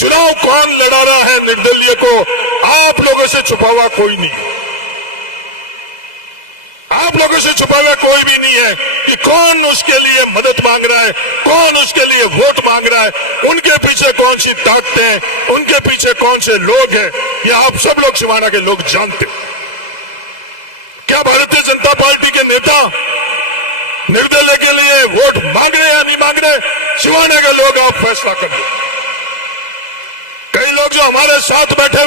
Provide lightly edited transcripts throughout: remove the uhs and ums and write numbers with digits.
चुनाव कौन लड़ा रहा है निर्दलीय को, आप लोगों से छुपा हुआ कोई नहीं, आप लोगों से छुपा हुआ कोई भी नहीं है कि कौन उसके लिए मदद मांग रहा है, कौन उसके लिए वोट मांग रहा है, उनके पीछे कौन सी ताकतें हैं, उनके पीछे कौन से लोग हैं, ये आप सब लोग सिवाना के लोग जानते हो। क्या भारतीय जनता पार्टी के नेता निर्दलीय के लिए वोट मांग रहे या नहीं मांग रहे, सिवाना के लोग आप फैसला कर दो। कई लोग जो हमारे साथ बैठे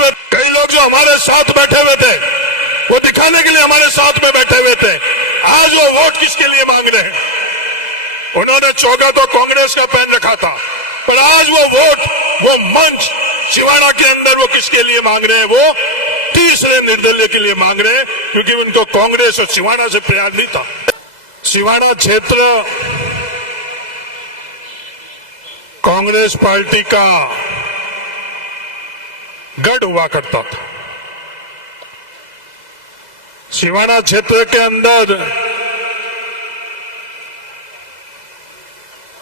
हुए थे, वो दिखाने के लिए हमारे साथ में बैठे हुए थे, आज वो वोट किसके लिए मांग रहे हैं। उन्होंने चौका तो कांग्रेस का पहन रखा था, पर आज वो वोट, वो मंच सिवाना के अंदर वो किसके लिए मांग रहे हैं, वो तीसरे निर्दलीय के लिए मांग रहे हैं, क्योंकि उनको कांग्रेस और सिवाना से प्यार नहीं था। सिवाना क्षेत्र कांग्रेस पार्टी का गढ़ हुआ करता था। सिवाना क्षेत्र के अंदर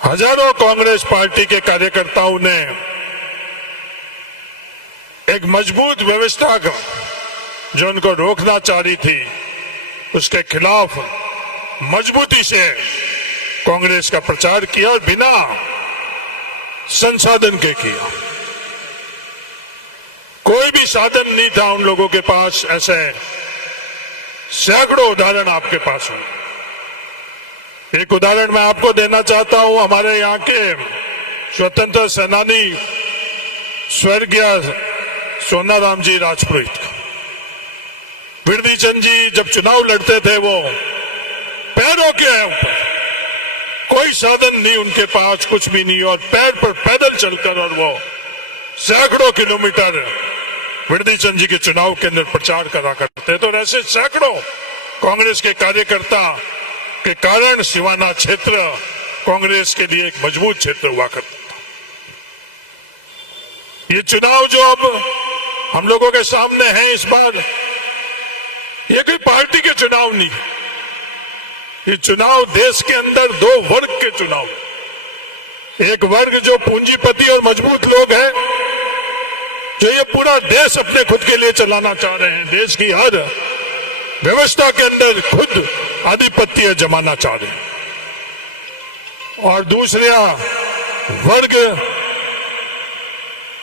हजारों कांग्रेस पार्टी के कार्यकर्ताओं ने एक मजबूत व्यवस्था जो उनको रोकना चाह रही थी, उसके खिलाफ मजबूती से कांग्रेस का प्रचार किया और बिना संसाधन के किया। कोई भी साधन नहीं था उन लोगों के पास, ऐसे सैकड़ों उदाहरण आपके पास हैं। एक उदाहरण मैं आपको देना चाहता हूं, हमारे यहाँ के स्वतंत्र सेनानी स्वर्गीय सोनाराम जी राजपुरोहित का। बिरदी चंद जी जब चुनाव लड़ते थे, वो पैरों के ऊपर, कोई साधन नहीं उनके पास, कुछ भी नहीं, और पैर पर पैदल चलकर और वो सैकड़ों किलोमीटर बिरदी चंद जी के चुनाव के अंदर प्रचार करा करते। तो ऐसे सैकड़ों कांग्रेस के कार्यकर्ता के कारण सिवाना क्षेत्र कांग्रेस के लिए एक मजबूत क्षेत्र हुआ करता था। ये चुनाव जो अब हम लोगों के सामने है इस बार, ये कोई पार्टी के चुनाव नहीं, ये चुनाव देश के अंदर दो वर्ग के चुनाव। एक वर्ग जो पूंजीपति और मजबूत लोग हैं, जो ये पूरा देश अपने खुद के लिए चलाना चाह रहे हैं, देश की हर व्यवस्था के अंदर खुद आधिपत्य जमाना चाह रहे हैं, और दूसरा वर्ग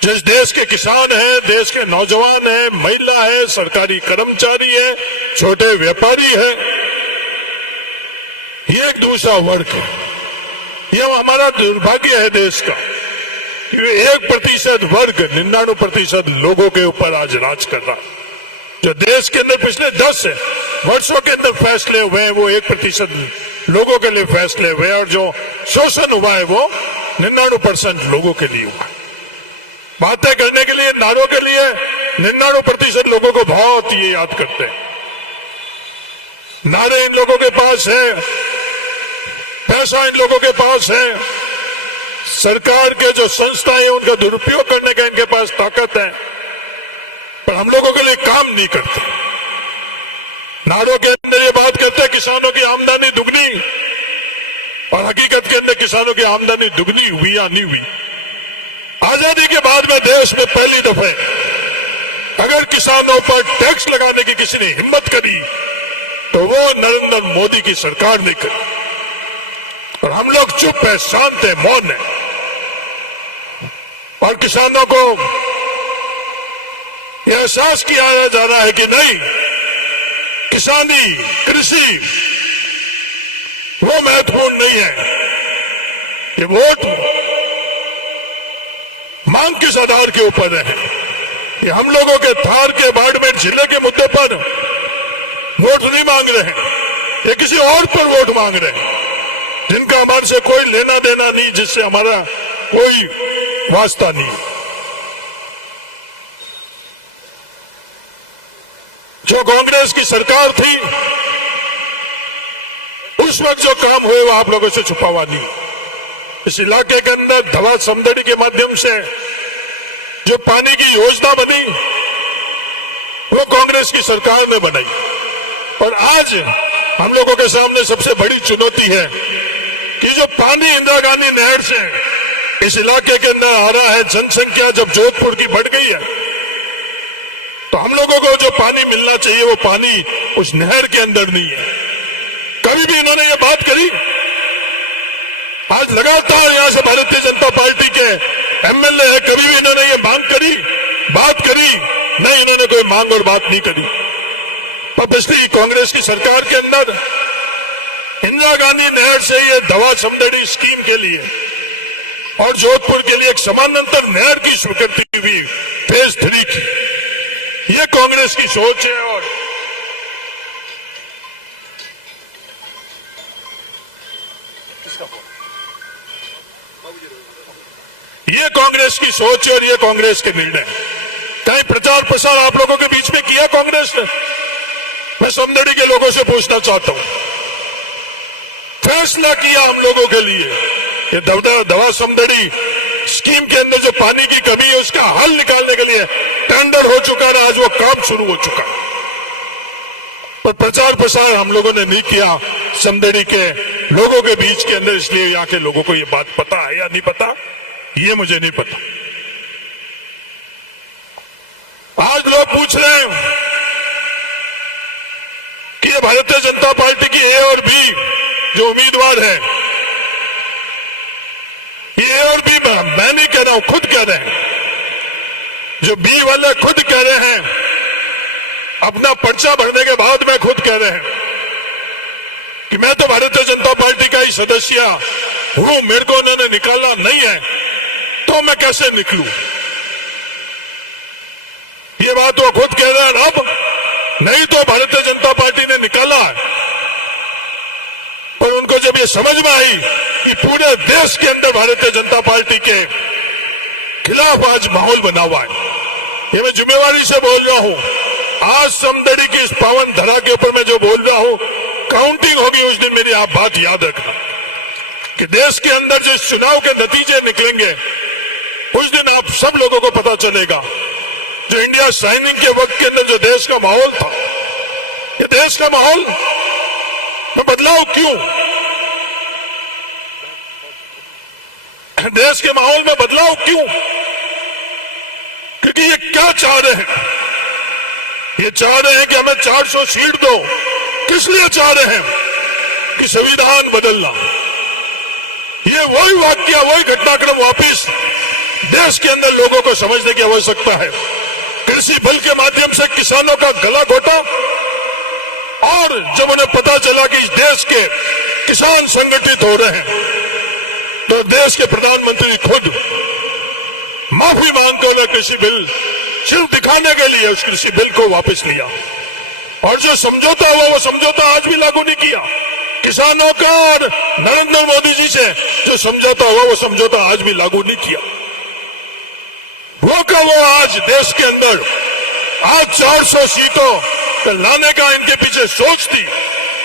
जिस देश के किसान हैं, देश के नौजवान हैं, महिला है, सरकारी कर्मचारी है, छोटे व्यापारी है, ये एक दूसरा वर्ग है। ये हमारा दुर्भाग्य है देश का, 1% वर्ग 99% लोगों के ऊपर आज राज कर रहा है। जो देश के अंदर पिछले 10 वर्षों के अंदर फैसले हुए हैं, वो 1% लोगों के लिए फैसले हुए, और जो शोषण हुआ है वो 99% लोगों के लिए हुआ है। बातें करने के लिए, नारों के लिए 99% लोगों को बहुत ये याद करते हैं। नारे इन लोगों के पास है, पैसा इन लोगों के पास है, सरकार के जो संस्थाएं हैं उनका दुरुपयोग करने का इनके पास ताकत है, पर हम लोगों के लिए काम नहीं करते। नारों के अंदर ये बात करते हैं किसानों की आमदनी दुगनी, और हकीकत के अंदर किसानों की आमदनी दुगनी हुई या नहीं हुई। आजादी के बाद में देश में पहली दफे अगर किसानों पर टैक्स लगाने की किसी ने हिम्मत करी, तो वो नरेंद्र मोदी की सरकार ने करी, और हम लोग चुप है, शांत है, मौन है। और किसानों को यह एहसास किया जा रहा है कि नहीं, किसानी, कृषि वो महत्वपूर्ण नहीं है। ये वोट मांग किस आधार के ऊपर है? ये हम लोगों के थार के बाड़मेर जिले के मुद्दे पर वोट नहीं मांग रहे हैं, ये किसी और पर वोट मांग रहे हैं, जिनका हमारे से कोई लेना देना नहीं, जिससे हमारा कोई वास्ता नहीं। जो कांग्रेस की सरकार थी, उस वक्त जो काम हुए वो आप लोगों से छुपा हुआ नहीं। इस इलाके के अंदर धवा समदड़ी के माध्यम से जो पानी की योजना बनी, वो कांग्रेस की सरकार ने बनाई। और आज हम लोगों के सामने सबसे बड़ी चुनौती है कि जो पानी इंदिरा गांधी नहर से इस इलाके के अंदर आ रहा है। जनसंख्या जब जोधपुर की बढ़ गई है तो हम लोगों को जो पानी मिलना चाहिए वो पानी उस नहर के अंदर नहीं है। कभी भी इन्होंने ये बात करी? आज लगातार यहां से भारतीय जनता पार्टी के एमएलए है, कभी भी इन्होंने ये मांग करी, बात करी? नहीं, इन्होंने कोई मांग और बात नहीं करी। पर पिछली कांग्रेस की सरकार के अंदर इंदिरा गांधी नहर से ये दवा समदड़ी स्कीम के लिए और जोधपुर के लिए एक समानांतर नहर की स्वीकृति हुई फेज 3 की। ये कांग्रेस की सोच है और ये कांग्रेस की सोच है और ये कांग्रेस के निर्णय। कहीं प्रचार प्रसार आप लोगों के बीच में किया कांग्रेस ने? मैं समदड़ी के लोगों से पूछना चाहता हूं, फैसला किया हम लोगों के लिए ये दवा समदड़ी स्कीम के अंदर जो पानी की कमी है उसका हल निकालने के लिए टेंडर हो चुका है, आज वो काम शुरू हो चुका है। पर प्रचार प्रसार हम लोगों ने नहीं किया समदड़ी के लोगों के बीच के अंदर, इसलिए यहाँ के लोगों को ये बात पता है या नहीं पता ये मुझे नहीं पता। आज लोग पूछ रहे हैं कि ये भारतीय जनता पार्टी की ए और बी जो उम्मीदवार है, ये ए और बी मैं नहीं कह रहा हूं, खुद कह रहे हैं, जो बी वाले खुद कह रहे हैं, अपना पर्चा भरने के बाद में खुद कह रहे हैं कि मैं तो भारतीय जनता पार्टी का ही सदस्य हूं, मेरे को उन्होंने निकाला नहीं है तो मैं कैसे निकलूं? ये बात वो खुद कह रहे हैं। अब नहीं तो भारतीय जनता पार्टी ने निकाला है, पर उनको जब ये समझ में आई कि पूरे देश के अंदर भारतीय जनता पार्टी के खिलाफ आज माहौल बना हुआ है, ये मैं जिम्मेवारी से बोल रहा हूं। आज समदड़ी की इस पावन धरा के ऊपर मैं जो बोल रहा हूं, काउंटिंग होगी उस दिन मेरी आप बात याद रखना कि देश के अंदर जो चुनाव के नतीजे निकलेंगे उस दिन आप सब लोगों को पता चलेगा जो इंडिया साइनिंग के वक्त के अंदर जो देश का माहौल था, ये देश का माहौल में बदलाव क्यों? देश के माहौल में बदलाव क्यों? क्योंकि ये क्या चाह रहे हैं? ये चाह रहे हैं कि हमें 400 सीट दो। किस लिए चाह रहे हैं? कि संविधान बदलना। ये वही वाक्य, वही घटनाक्रम वापिस देश के अंदर लोगों को समझने की आवश्यकता है। कृषि बिल के माध्यम से किसानों का गला घोटा और जब उन्हें पता चला कि इस देश के किसान संगठित हो रहे हैं तो देश के प्रधानमंत्री खुद माफी मांगकर कृषि बिल सिर्फ दिखाने के लिए उस कृषि बिल को वापस लिया और जो समझौता हुआ वो समझौता आज भी लागू नहीं किया। किसानों का और नरेंद्र मोदी जी से जो समझौता हुआ वो समझौता आज भी लागू नहीं किया। वो का वो आज देश के अंदर आज 400 सीटों लाने का इनके पीछे सोच थी।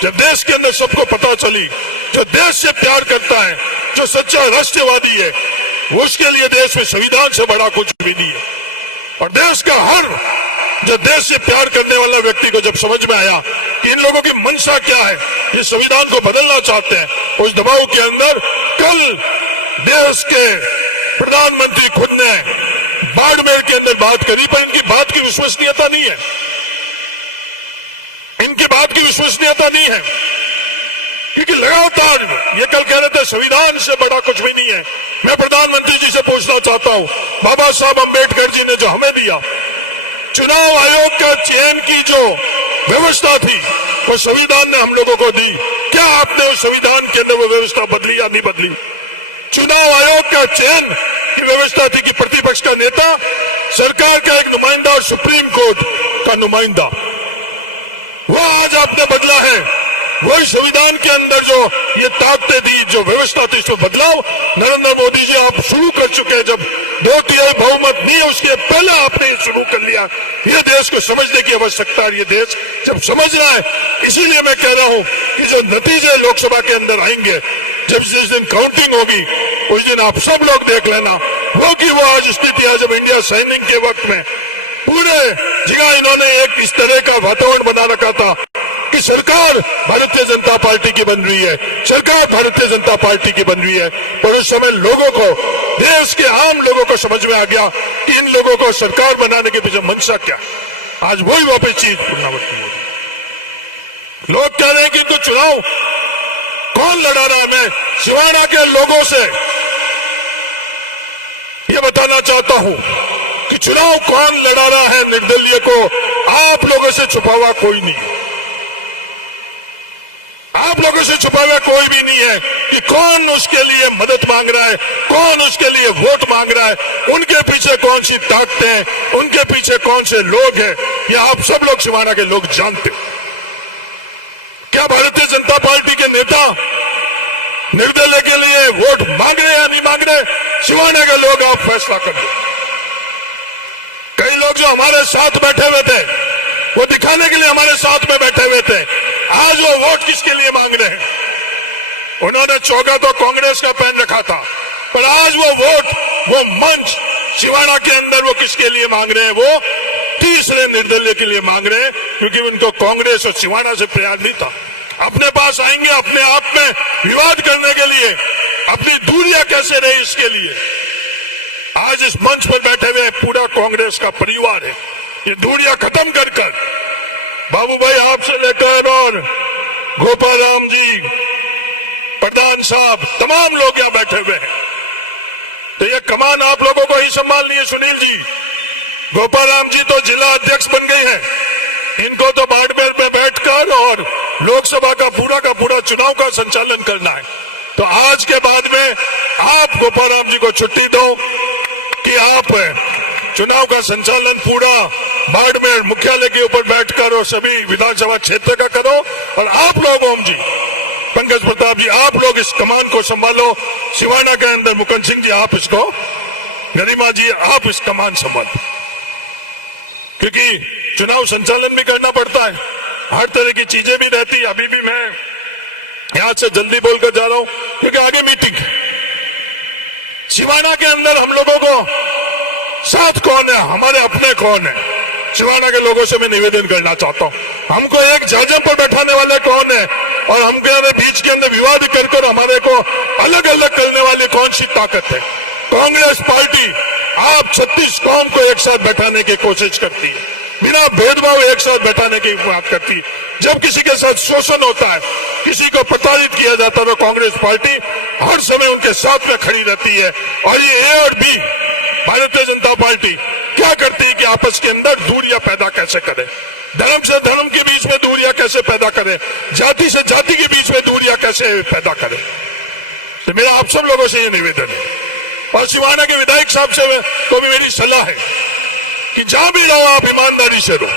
जब देश के अंदर सबको पता चली जो देश से प्यार करता है, जो सच्चा राष्ट्रवादी है, उसके लिए देश में संविधान से बड़ा कुछ भी नहीं है। और देश का हर जो देश से प्यार करने वाला व्यक्ति को जब समझ में आया कि इन लोगों की मंशा क्या है, ये संविधान को बदलना चाहते हैं, उस दबाव के अंदर कल देश के प्रधानमंत्री खुद ने बाड़मेर के अंदर बात करी, पर इनकी बात की विश्वसनीयता नहीं है। इनकी बात की विश्वसनीयता नहीं है क्योंकि लगातार ये कल कह रहे थे संविधान से बड़ा कुछ भी नहीं है। मैं प्रधानमंत्री जी से पूछना चाहता हूं, बाबा साहब अंबेडकर जी ने जो हमें दिया, चुनाव आयोग का चयन की जो व्यवस्था थी वो संविधान ने हम लोगों को दी। क्या आपने उस संविधान के अंदर वो व्यवस्था बदली या नहीं बदली? चुनाव आयोग का चयन की व्यवस्था थी कि प्रतिपक्ष का नेता, सरकार का एक नुमाइंदा और सुप्रीम कोर्ट का नुमाइंदा, वो आज आपने बदला है। वही संविधान के अंदर जो ये ताकतें दी, जो व्यवस्था थी, इसमें बदलाव नरेंद्र मोदी जी आप शुरू कर चुके हैं। जब 2/3 बहुमत नहीं है उसके पहले आपने ये शुरू कर लिया। ये देश को समझने की आवश्यकता है। ये देश जब समझ रहा है, इसीलिए मैं कह रहा हूं कि जो नतीजे लोकसभा के अंदर आएंगे, जब जिस दिन काउंटिंग होगी उस दिन आप सब लोग देख लेना वो कि वो आज स्थिति है जब इंडिया साइनिंग के वक्त में पूरे जगह इन्होंने एक इस तरह का वातावरण बना रखा था कि सरकार भारतीय जनता पार्टी की बन रही है, सरकार भारतीय जनता पार्टी की बन रही है। पर उस समय लोगों को, देश के आम लोगों को समझ में आ गया कि इन लोगों को सरकार बनाने के पीछे मंशा क्या। आज वही वापस चीज पुनरावृत्ति हो रही। लोग कह रहे हैं कि तो चुनाव कौन लड़ा रहा है। मैं सिवाना के लोगों से ये बताना चाहता हूं कि चुनाव कौन लड़ा रहा है निर्दलीय को, आप लोगों से छुपा हुआ कोई नहीं है। आप लोगों से छुपा हुआ कोई भी नहीं है कि कौन उसके लिए मदद मांग रहा है, कौन उसके लिए वोट मांग रहा है, उनके पीछे कौन सी ताकतें हैं, उनके पीछे कौन से लोग हैं, ये आप सब लोग सिवाना के लोग जानते हो। क्या भारतीय जनता पार्टी के नेता निर्दलीय के लिए वोट मांग रहे या नहीं मांग रहे, सिवाना के लोग आप फैसला कर दो। कई लोग जो हमारे साथ बैठे हुए थे, वो दिखाने के लिए हमारे साथ में बैठे हुए थे, आज वो वोट किसके लिए मांग रहे हैं। उन्होंने चौका तो कांग्रेस का पहन रखा था, पर आज वो वोट, वो मंच सिवाना के अंदर वो किसके लिए मांग रहे हैं, वो तीसरे निर्दलीय के लिए मांग रहे हैं, क्योंकि उनको कांग्रेस और सिवाना से प्यार नहीं था। अपने पास आएंगे अपने आप में विवाद करने के लिए, अपनी दूरियां कैसे रहे इसके लिए। आज इस मंच पर बैठे हुए पूरा कांग्रेस का परिवार है, ये दूरियां खत्म कर कर बाबू भाई आपसे लेकर और गोपाल राम जी, प्रधान साहब, तमाम लोग यहां बैठे हुए हैं। तो ये कमान आप लोगों को ही संभालनी है। सुनील जी, गोपाल राम जी तो जिला अध्यक्ष बन गए हैं, इनको तो बाड़मेर पे बैठकर और लोकसभा का पूरा चुनाव का संचालन करना है। तो आज के बाद में आप गोपाल राम जी को छुट्टी दो कि आप चुनाव का संचालन पूरा बाड़मेर मुख्यालय के ऊपर बैठकर और सभी विधानसभा क्षेत्र का करो। और आप लोग, ओम जी, पंकज प्रताप जी, आप लोग इस कमान को संभालो। सिवाना के अंदर मुकुंद सिंह जी आप इसको, गरिमा जी आप इस कमान संभालो, क्योंकि चुनाव संचालन भी करना पड़ता है, हर तरह की चीजें भी रहती है। अभी भी मैं यहां से जल्दी बोलकर जा रहा हूं क्योंकि आगे मीटिंग। सिवाना के अंदर हम लोगों को साथ कौन है, हमारे अपने कौन है, सिवाना के लोगों से मैं निवेदन करना चाहता हूं। हमको एक जाजम पर बैठाने वाले कौन है और हमके बीच के अंदर विवाद कर हमारे को अलग अलग करने वाली कौन सी ताकत है। कांग्रेस पार्टी आप 36 कौम को एक साथ बैठाने की कोशिश करती है, बिना भेदभाव एक साथ बैठाने की बात करती है। जब किसी के साथ शोषण होता है, किसी को प्रताड़ित किया जाता है, तो कांग्रेस पार्टी हर समय उनके साथ में खड़ी रहती है। और ये ए और बी भारतीय जनता पार्टी क्या करती है कि आपस के अंदर दूरियां पैदा कैसे करे, धर्म से धर्म के बीच में दूरियां कैसे पैदा करे, जाति से जाति के बीच में दूरियां कैसे पैदा करे। तो मेरा आप सब लोगों से ये निवेदन है, और सिवाना के विधायक साहब से को भी मेरी सलाह है कि जहां भी रहो आप ईमानदारी से रहो।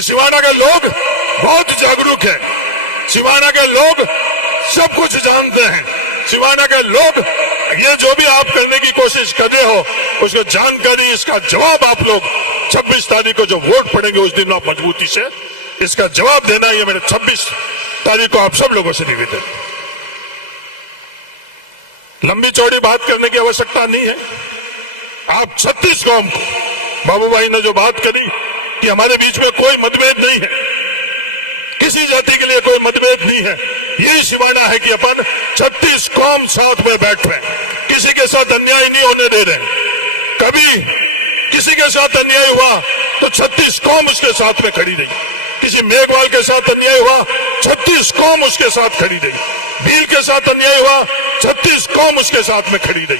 सिवाना के लोग बहुत जागरूक हैं, सिवाना के लोग सब कुछ जानते हैं, सिवाना के लोग ये जो भी आप करने की कोशिश कर रहे हो उसको जानकारी, इसका जवाब आप लोग 26 तारीख को जो वोट पड़ेंगे उस दिन आप मजबूती से इसका जवाब देना। ये मेरे 26 तारीख को आप सब लोगों से निवेदन। लंबी चौड़ी बात करने की आवश्यकता नहीं है। आप 36 कौम को, बाबू भाई ने जो बात करी कि हमारे बीच में कोई मतभेद नहीं है, किसी जाति के लिए कोई मतभेद नहीं है, यही सिवाना है कि अपन 36 कौम साथ में बैठ रहे हैं, किसी के साथ अन्याय नहीं होने दे रहे। कभी किसी के साथ अन्याय हुआ तो 36 कौम उसके साथ में खड़ी रही, किसी मेघवाल के साथ अन्याय हुआ 36 कौम उसके साथ खड़ी रही, भील के साथ अन्याय हुआ 36 कौम उसके साथ में खड़ी रही,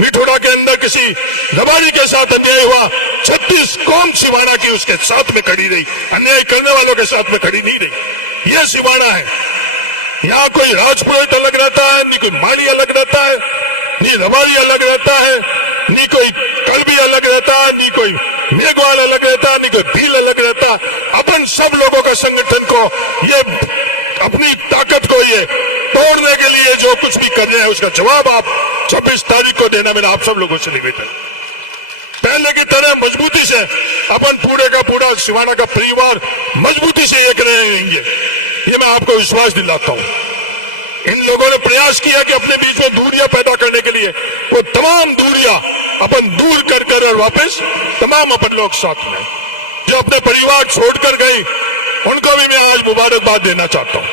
विठोड़ा के अंदर किसी लबारी के साथ अन्याय हुआ 36 कौम सिवाना की उसके साथ में खड़ी रही, अन्याय करने वालों के साथ में खड़ी नहीं रही। यह सिवाना है। यहाँ कोई राजपुरोहित अलग रहता है, नहीं कोई माली अलग रहता है, नहीं लबारी अलग रहता है, नहीं कोई कलबी अलग रहता है, नहीं कोई मेघवाल अलग रहता है, नहीं कोई भील अलग रहता। अपन सब लोगों का संगठन को ये अपनी ताकत को ये तोड़ने के लिए जो कुछ भी कर रहे हैं उसका जवाब आप 26 तारीख को देना। मेरा आप सब लोगों से निवेदन, पहले की तरह मजबूती से अपन पूरे का पूरा सिवाना का परिवार मजबूती से एक रहेंगे, ये मैं आपको विश्वास दिलाता हूं। इन लोगों ने प्रयास किया कि अपने बीच में दूरियां पैदा करने के लिए, वो तमाम दूरियां अपन दूर कर और वापस तमाम अपन लोग साथ में जो अपने परिवार छोड़कर गए, उनको भी मैं आज मुबारकबाद देना चाहता हूं।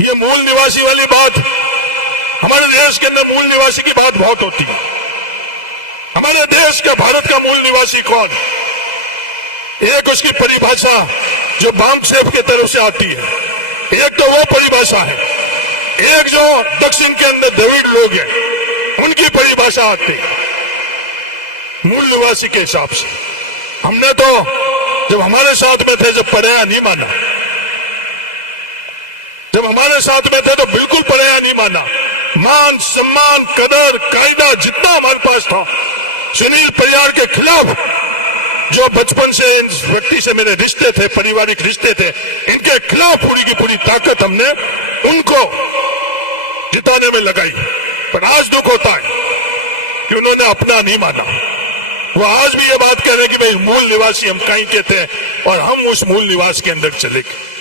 ये मूल निवासी वाली बात, हमारे देश के अंदर मूल निवासी की बात बहुत होती है। हमारे देश का, भारत का मूल निवासी कौन? एक उसकी परिभाषा जो बामसेफ की तरफ से आती है, एक तो वो परिभाषा है, एक जो दक्षिण के अंदर द्रविड़ लोग हैं उनकी परिभाषा आती है मूल निवासी के हिसाब से। हमने तो जब हमारे साथ में थे, जब पराया नहीं माना, जब हमारे साथ में थे तो बिल्कुल पराया नहीं माना। मान सम्मान कदर कायदा जितना हमारे पास था, सुनील परियार के खिलाफ जो बचपन से इन व्यक्ति से मेरे रिश्ते थे, पारिवारिक रिश्ते थे, इनके खिलाफ पूरी की पूरी ताकत हमने उनको जिताने में लगाई। पर आज दुख होता है कि उन्होंने अपना नहीं माना। वो आज भी ये बात कह रहे हैं कि भाई मूल निवासी हम कहीं के थे और हम उस मूल निवास के अंदर चले गए।